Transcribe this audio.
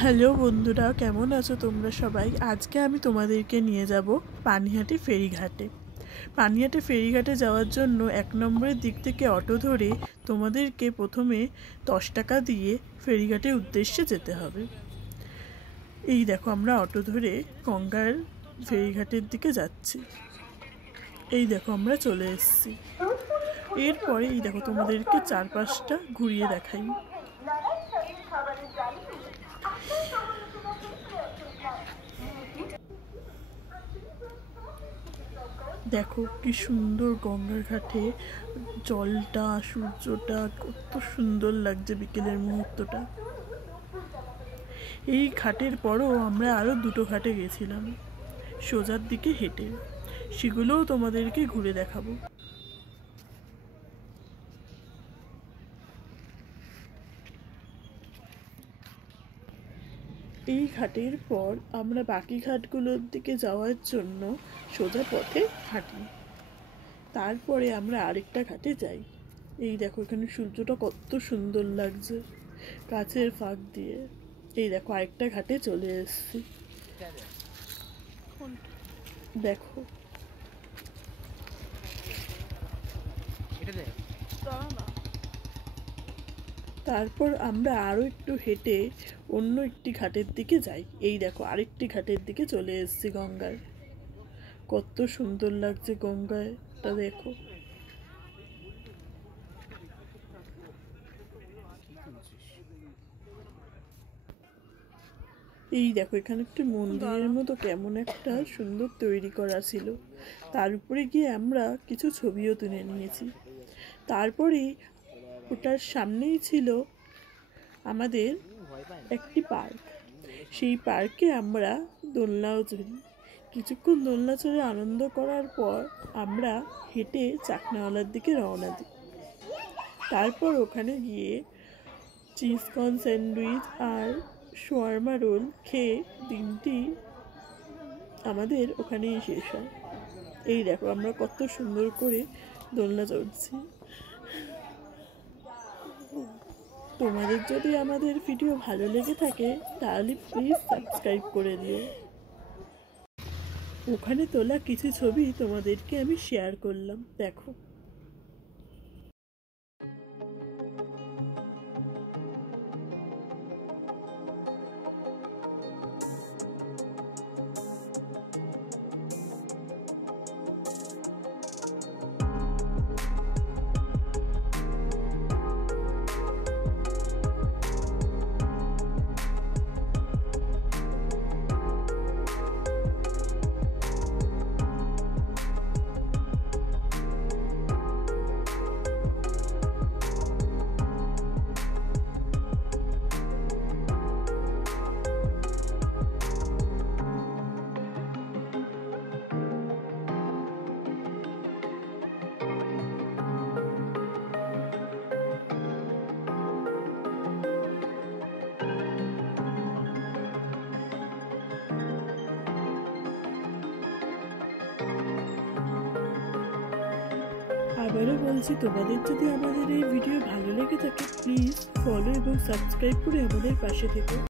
Hello বন্ধুরা, কেমন আছো তোমরা সবাই? আজকে আমি তোমাদেরকে নিয়ে যাব পানিহাটি ফেরিঘাটে। পানিহাটি ফেরিঘাটে যাওয়ার জন্য 1 নম্বরের দিক থেকে অটো ধরে তোমাদেরকে প্রথমে 10 টাকা দিয়ে ফেরিঘাটের উদ্দেশ্যে যেতে হবে। এই দেখো, আমরা অটো ধরে গঙ্গার ফেরিঘাটের দিকে যাচ্ছি। এই দেখো, আমরা চলে এসেছি। এরপরে এই দেখো, তোমাদেরকে চারপাশটা ঘুরিয়ে দেখাই। দেখো কি সুন্দর গঙ্গার ঘাটে জলটা, সূর্যটা কত সুন্দর লাগছে বিকেলের মুহূর্তটা। এই ঘাটের পরও আমরা আরও 2টো ঘাটে গেছিলাম সোজার দিকে হেঁটে, সেগুলোও তোমাদেরকে ঘুরে দেখাবো। এই ঘাটের পর আমরা বাকি ঘাটগুলোর দিকে যাওয়ার জন্য সোজা পথে হাঁটি। তারপরে আমরা আরেকটা ঘাটে যাই। এই দেখো, এখানে সূর্যটা কত সুন্দর লাগছে গাছের ফাঁক দিয়ে। এই দেখো, আরেকটা ঘাটে চলে এসেছি। দেখো, তারপর আমরা আরো একটু হেঁটে অন্য একটি ঘাটের দিকে যাই। এই দেখো, আরেকটি ঘাটের দিকে চলে এসেছি গঙ্গার। কত সুন্দর লাগছে গঙ্গাটা, দেখো। এই দেখো, এখানে একটি মন্দিরের মতো কেমন একটা সুন্দর তৈরি করা ছিল। তার উপরে গিয়ে আমরা কিছু ছবিও তুলে নিয়েছি। তারপরেই ওটার সামনেই ছিল আমাদের একটি পার্ক। সেই পার্কে আমরা দোলনাও চড়ি। কিছুক্ষণ দোলনা চড়ে আনন্দ করার পর আমরা হেঁটে চাকনাওয়ালার দিকে রওনা দিই। তারপর ওখানে গিয়ে চিজ-কর্ন স্যান্ডউইচ আর শোয়ারমা রোল খেয়ে দিনটি আমাদের ওখানেই শেষ হয়। এই দেখো, আমরা কত সুন্দর করে দোলনা চড়ছি। তোমাদের যদি আমাদের ভিডিও ভালো লেগে থাকে তাহলে প্লিজ সাবস্ক্রাইব করে দিও। ওখানে তোলা কিছু ছবি তোমাদেরকে আমি শেয়ার করলাম, দেখো। আবারও বলছি, তোমাদের যদি আমাদের এই ভিডিও ভালো লেগে থাকে প্লিজ ফলো এবং সাবস্ক্রাইব করে আমাদের পাশে থেকো।